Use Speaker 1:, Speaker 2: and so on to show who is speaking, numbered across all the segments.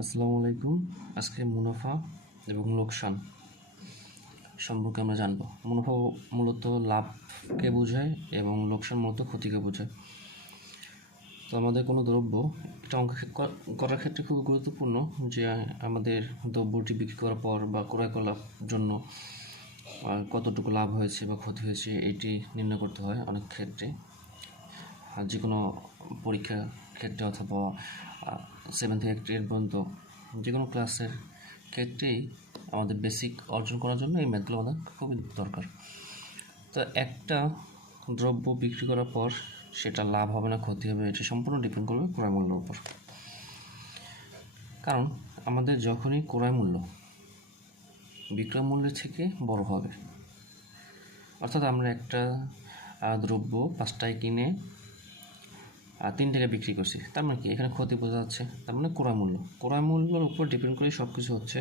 Speaker 1: আসসালামু আলাইকুম। আজকে মুনাফা এবং লোকসান সম্পর্কে আমরা জানব। মুনাফা মূলত লাভকে বোঝায় এবং লোকসান মূলত ক্ষতিকে বোঝায়। তো আমাদের কোনো দ্রব্য এটা অঙ্ক করার ক্ষেত্রে খুব গুরুত্বপূর্ণ যে আমাদের দ্রব্যটি বিক্রি করার পর বা ক্রয় করার জন্য কতটুকু লাভ হয়েছে বা ক্ষতি হয়েছে, এটি নির্ণয় করতে হয় অনেক ক্ষেত্রে। যে কোনো পরীক্ষার ক্ষেত্রে অথবা সেভেন থেকে এইট পর্যন্ত যে কোনো ক্লাসের ক্ষেত্রেই আমাদের বেসিক অর্জন করার জন্য এই ম্যাথগুলো আমাদের খুবই দরকার। তো একটা দ্রব্য বিক্রি করার পর সেটা লাভ হবে না, ক্ষতি হবে, এটি সম্পূর্ণ ডিপেন্ড করবে ক্রয় মূল্যের উপর। কারণ আমাদের যখনই ক্রয় মূল্য বিক্রয় মূল্যের থেকে বড় হবে, অর্থাৎ আমরা একটা দ্রব্য পাঁচটায় কিনে আর তিন টাকা বিক্রি করছি। তার মানে কি? এখানে ক্ষতি বোঝা যাচ্ছে। তার মানে ক্রয় মূল্য। ক্রয় মূল্যের উপর ডিপেন্ড করে সব কিছু হচ্ছে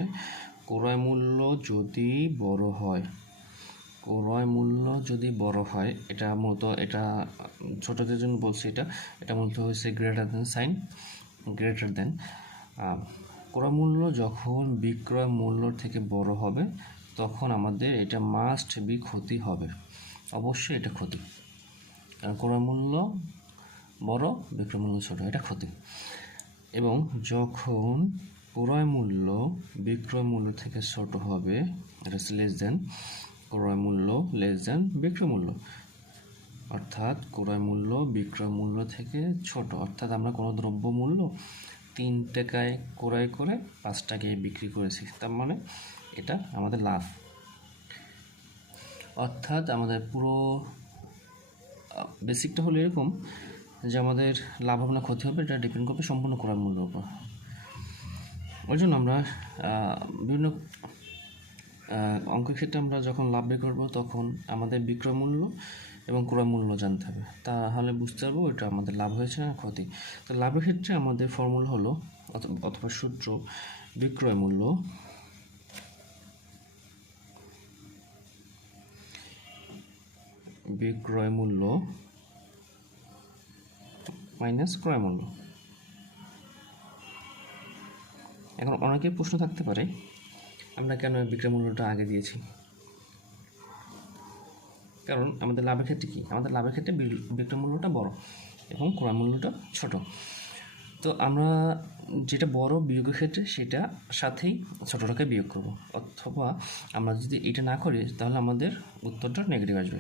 Speaker 1: ক্রয় মূল্য যদি বড় হয়। ক্রয় মূল্য যদি বড় হয়, এটা মূলত এটা, ছোটদের জন্য বলছি এটা এটা মূলত হচ্ছে greater than sign greater than ক্রয় মূল্য যখন বিক্রয় মূল্যর থেকে বড় হবে, তখন আমাদের এটা মাস্ট বি ক্ষতি হবে। অবশ্যই এটা ক্ষতি। কারণ ক্রয় মূল্য বড় বিক্রয় মূল্য ছোট, এটা ক্ষতি। এবং যখন ক্রয় মূল্য বিক্রয় মূল্য থেকে ছোট হবে, এটা লেস দেন ক্রয় মূল্য লেস দেন বিক্রয় মূল্য অর্থাৎ ক্রয় মূল্য বিক্রয় মূল্য থেকে ছোট, অর্থাৎ আমরা কোনো দ্রব্য মূল্য তিন টাকায় ক্রয় করে পাঁচ টাকায় বিক্রি করেছি, তার মানে এটা আমাদের লাভ। অর্থাৎ আমাদের পুরো বেসিকটা হলো এরকম যে আমাদের লাভ হবে না, ক্ষতি হবে, এটা ডিপেন্ড করবে সম্পূর্ণ ক্রয় মূল্যের উপর। ওই জন্য আমরা বিভিন্ন অঙ্কের ক্ষেত্রে আমরা যখন লাভ বের করব, তখন আমাদের বিক্রয় মূল্য এবং ক্রয় মূল্য জানতে হবে। তাহলে বুঝতে পারব এটা আমাদের লাভ হয়েছে না ক্ষতি। তো লাভের ক্ষেত্রে আমাদের ফর্মুলা হলো অথবা সূত্র বিক্রয় মূল্য। বিক্রয় মূল্য মাইনাস ক্রয় মূল্য। এখন অনেকের প্রশ্ন থাকতে পারে, আমরা কেন বিক্রয় মূল্যটা আগে দিয়েছি? কারণ আমাদের লাভের ক্ষেত্রে কি? আমাদের লাভের ক্ষেত্রে বিক্রয় মূল্যটা বড় এবং ক্রয় মূল্যটা ছোট। তো আমরা যেটা বড় বিয়োগের ক্ষেত্রে সেটা সাথেই ছোটোটাকে বিয়োগ করব। অথবা আমরা যদি এটা না করি, তাহলে আমাদের উত্তরটা নেগেটিভ আসবে,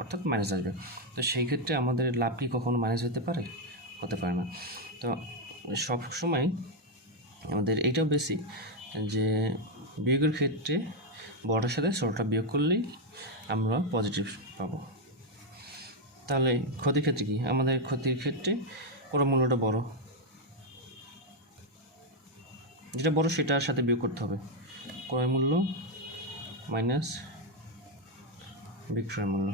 Speaker 1: অর্থাৎ মাইনাস আসবে। তো সেই ক্ষেত্রে আমাদের লাভ কি কখনো মাইনাস হতে পারে? হতে পারে না। তো সব সময় আমাদের এইটাও বেশি যে বিয়োগের ক্ষেত্রে বড়টার সাথে ছোটোটা বিয়োগ করলেই আমরা পজিটিভ পাবো। তাহলে ক্ষতির ক্ষেত্রে কি? আমাদের ক্ষতির ক্ষেত্রে পুরো মূল্যটা বড়। যেটা বড় সেটার সাথে বিয়োগ করতে হবে। ক্রয় মূল্য মাইনাস বিক্রয় মূল্য।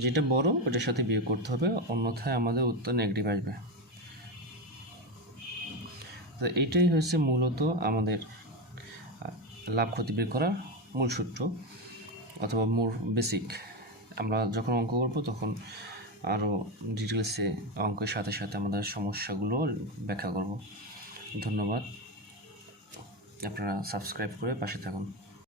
Speaker 1: যেটা বড়, ওটার সাথে বিয়োগ করতে হবে। অন্যথায় আমাদের উত্তর নেগেটিভ আসবে। তো এইটাই হচ্ছে মূলত আমাদের লাভ ক্ষতি বের করার মূল সূত্র অথবা মূল বেসিক আমরা যখন অঙ্ক করব, তখন আরও ডিটেলসে অঙ্কের সাথে সাথে আমাদের সমস্যাগুলো ব্যাখ্যা করব। ধন্যবাদ। আপনারা সাবস্ক্রাইব করে পাশে থাকুন।